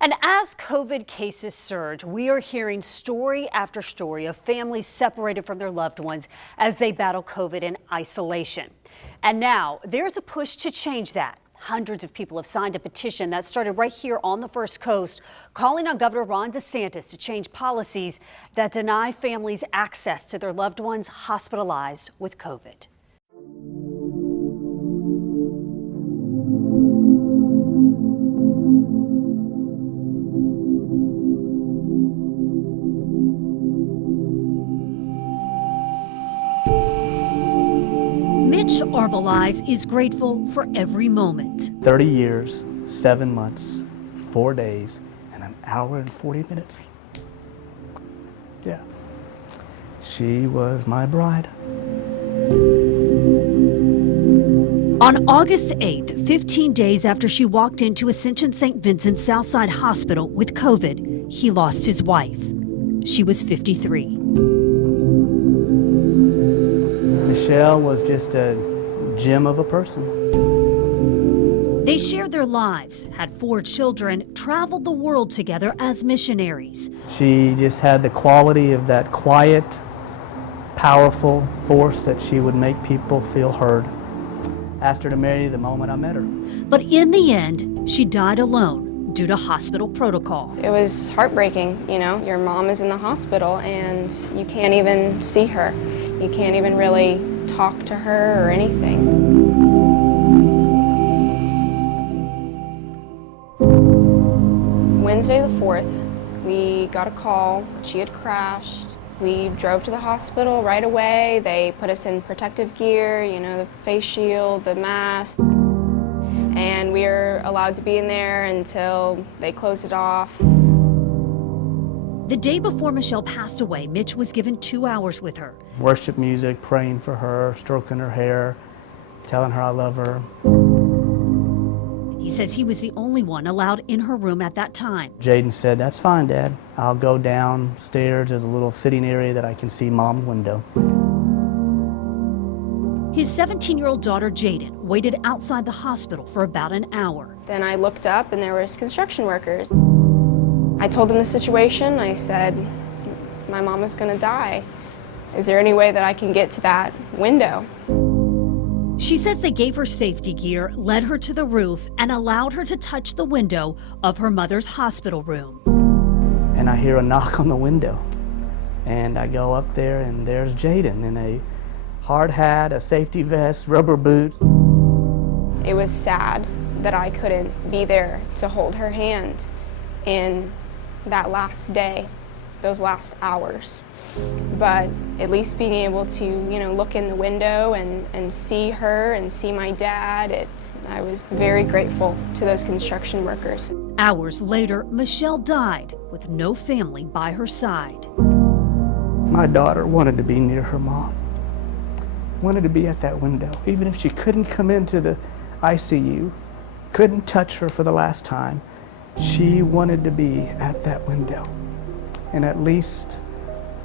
And as COVID cases surge, we are hearing story after story of families separated from their loved ones as they battle COVID in isolation. And now there's a push to change that. Hundreds of people have signed a petition that started right here on the First Coast, calling on Governor Ron DeSantis to change policies that deny families access to their loved ones hospitalized with COVID. Mitch Arbelaez is grateful for every moment. 30 years, 7 months, 4 days, and an hour and 40 minutes. Yeah. She was my bride. On August 8th, 15 days after she walked into Ascension St. Vincent Southside Hospital with COVID, he lost his wife. She was 53. Michelle was just a gem of a person. They shared their lives, had 4 children, traveled the world together as missionaries. She just had the quality of that quiet, powerful force that she would make people feel heard. Asked her to marry the moment I met her. But in the end, she died alone due to hospital protocol. It was heartbreaking, you know. Your mom is in the hospital and you can't even see her. You can't even really talk to her or anything. Wednesday the 4th, we got a call. She had crashed. We drove to the hospital right away. They put us in protective gear, you know, the face shield, the mask. And we were allowed to be in there until they closed it off. The day before Michelle passed away, Mitch was given 2 hours with her. Worship music, praying for her, stroking her hair, telling her I love her. He says he was the only one allowed in her room at that time. Jaden said, "That's fine, Dad. I'll go downstairs. There's a little sitting area that I can see Mom's window." His 17-year-old daughter, Jaden, waited outside the hospital for about an hour. Then I looked up and there was construction workers. I told them the situation. I said, my mom is going to die. Is there any way that I can get to that window? She says they gave her safety gear, led her to the roof, and allowed her to touch the window of her mother's hospital room. And I hear a knock on the window. And I go up there and there's Jaden in a hard hat, a safety vest, rubber boots. It was sad that I couldn't be there to hold her hand in that last day, those last hours. But at least being able to, you know, look in the window and see her and see my dad, I was very grateful to those construction workers. Hours later, Michelle died with no family by her side. My daughter wanted to be near her mom, wanted to be at that window, even if she couldn't come into the ICU, couldn't touch her for the last time. She wanted to be at that window and at least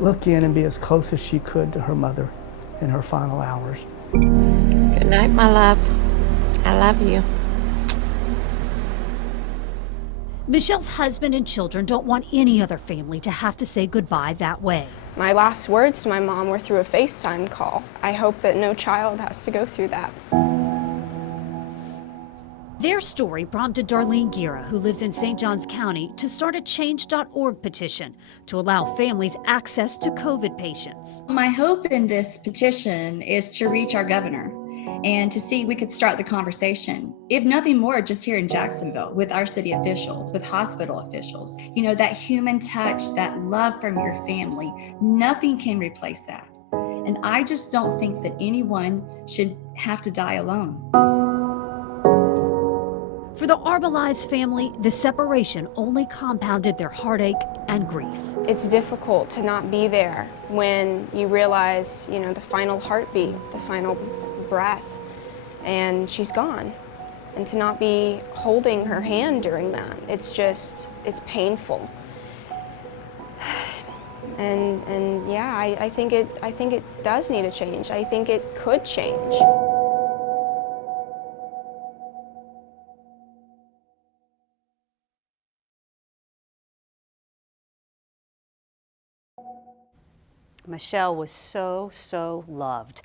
look in and be as close as she could to her mother in her final hours. Good night, my love. I love you. Michelle's husband and children don't want any other family to have to say goodbye that way. My last words to my mom were through a FaceTime call. I hope that no child has to go through that. Their story prompted Darlene Gira, who lives in St. Johns County, to start a Change.org petition to allow families access to COVID patients. My hope in this petition is to reach our governor and to see if we could start the conversation. If nothing more, just here in Jacksonville with our city officials, with hospital officials. You know, that human touch, that love from your family, nothing can replace that. And I just don't think that anyone should have to die alone. For the Arbelaez family, the separation only compounded their heartache and grief. It's difficult to not be there when you realize, you know, the final heartbeat, the final breath, and she's gone. And to not be holding her hand during that, it's painful. And yeah, I think it does need a change. I think it could change. Michelle was so loved.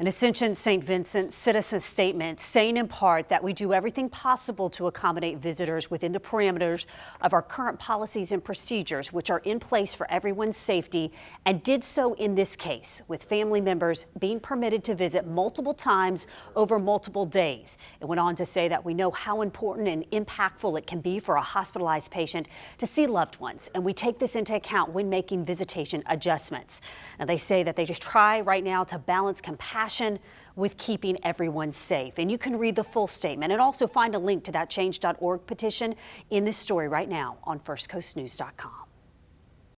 An Ascension St. Vincent citizen statement saying in part that we do everything possible to accommodate visitors within the parameters of our current policies and procedures, which are in place for everyone's safety, and did so in this case, with family members being permitted to visit multiple times over multiple days. It went on to say that we know how important and impactful it can be for a hospitalized patient to see loved ones, and we take this into account when making visitation adjustments. Now, they say that they just try right now to balance compassion with keeping everyone safe. And you can read the full statement and also find a link to that change.org petition in this story right now on firstcoastnews.com.